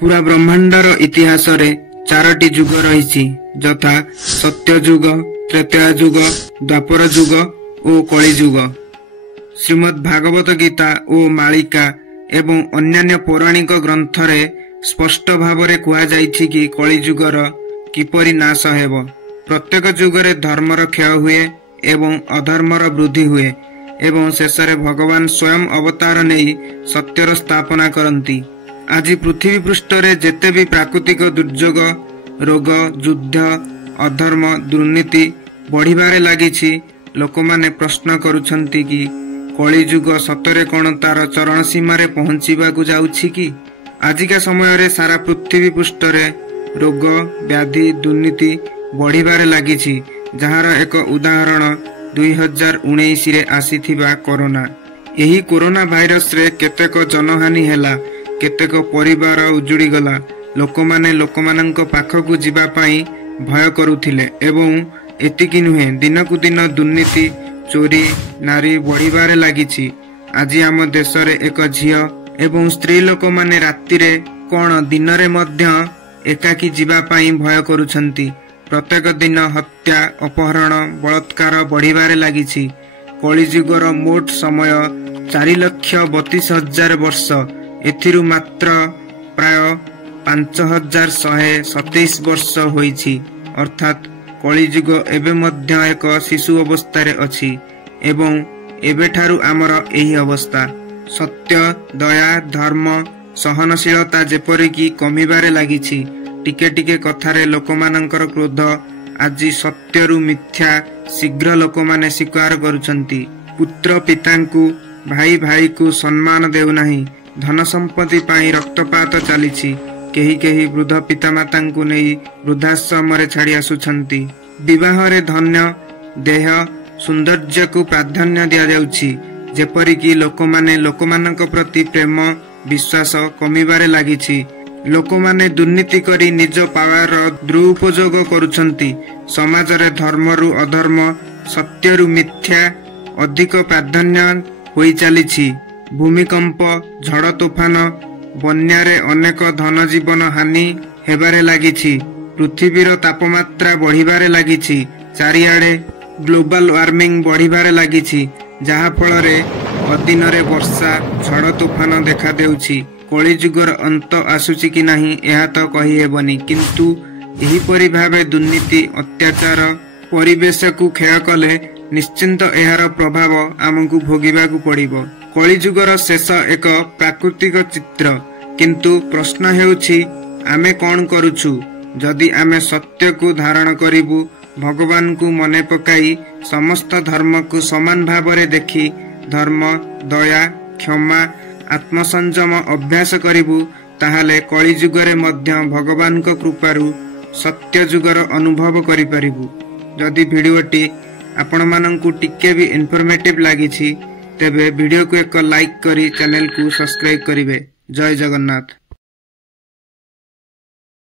पूरा ब्रह्मांडर इतिहास रे चारोटी जुग रही यथा सत्यजुग, त्रेतया जुग, द्वापर जुग और कलिजुग। श्रीमद् भागवत गीता और मालिका एवं अन्यान्य पौराणिक ग्रंथ रे स्पष्ट भाव में कहुई कि कलिजुगर किपरि नाश हेब। प्रत्येक जुगरे धर्मर क्षय हुए एवं अधर्मर वृद्धि हुए एवं शेष में भगवान स्वयं अवतार नहीं सत्यर स्थापना करती। आज पृथ्वी पृष्ठ रे जेते भी प्राकृतिक दुर्योग, रोग, युद्ध, अधर्म, दुर्नीति बढ़िबारे लागिछि। लोकमाने प्रश्न करुछंती कि कलिजुग सतरे कौन तार चरण सीमा रे पहुंचीबा को जाउछि कि? आजिका समय रे सारा पृथ्वी पृष्ठ रे रोग, व्याधि, दुर्नीति बढ़िबारे लागिछि, जहार एक उदाहरण 2019 रे आसीथिबा कोरोना। एही कोरोना भाइरस रे केतेक जनहानि हेला, केतेक परिवार उजुड़ी गला। लोकमाने लोकमानंक पाखकु जिबा पई भय करुथिले एवं एतिकी नुहे, दिनकु दिन दुर्नीति, चोरी, नारी बढ़िबारे लागिछि। आज आम देश रे एक झियो एवं स्त्री लोक माने राति रे कोन दिन रे मध्य एकाकी जिबा पई भय करुछंती। प्रत्येक दिन हत्या, अपहरण, बलात्कार बढ़िबारे लागिछि। कलिजुगर मोट समय 4,32,000 वर्ष, एथिरु मात्र प्राय 5,127 वर्ष होईछि। अर्थात कलिजुग एबे मध्य एक शिशु अवस्था अछि एवं एबेठारु आमर एही अवस्था। सत्य, दया, धर्म, सहनशीलता जेपरिकी कमिबारे लागिछि। टिके टिके कथारे लोकमानंकर क्रोध आज सत्यरु मिथ्या शीघ्र लोकमाने स्वीकार करुछंती। पुत्र पितांकु, भाई भाई को सम्मान देउ नाही। धन संपत्ति पाई रक्तपात चलीछि। केही केही वृद्ध पितामातांकु नेई वृद्धाश्रम रे छाड़ी आसुछंती। विवाह रे धन्य देह सौंदर्य को प्राधान्य दिया जाउछि, जेपरिकी लोकमाने लोकमानंक प्रति प्रेम विश्वास कमिबारे लागिछि। लोकमाने दुर्नीति करी निज पावर दुरुपयोग करुछंती। समाज रे धर्मरु अधर्म, सत्यरु मिथ्या अधिक प्राधान्य होई चलीछि। भूमिकंप, झड़ तोफान, बन्यारे अनेक धन जीवन हानि हेबारे लागिछि। पृथ्वीर तापमात्रा बढ़िबारे लागिछि। चारिआडे ग्लोबल वार्मिंग बढ़िबारे लागिछि, जहा फल रे अदिन रे वर्षा, झड़ तोफान देखा देउछि। कलिजुगर अंत आसुछि कि नाही एहा तो कहि हेबनी, किंतु एही परि भाबे दुर्नीति, अत्याचार परिवेश को क्षय कले निश्चिंत एहार प्रभाव आमको भोगिबाकू पड़िबो। कलिजुगर शेष एक प्राकृतिक चित्र, किंतु प्रश्न हेउछि आमे कोन करूछु? जदि आमे सत्य को धारण करिबु, भगवान को मने पकाई समस्त धर्म को समान भाव रे देखि धर्म, दया, क्षमा, आत्मसंयम अभ्यास करिबु, ताहाले कलिजुगरे मध्य भगवान को कृपारु सत्य जुगर अनुभव करि परिबु। जदि भिडियोटी आपण मानंकु टिके भी इन्फॉर्मेटिव लागिछि, तेबे वीडियो को एक लाइक करी चैनल को सब्सक्राइब करिवे। जय जगन्नाथ।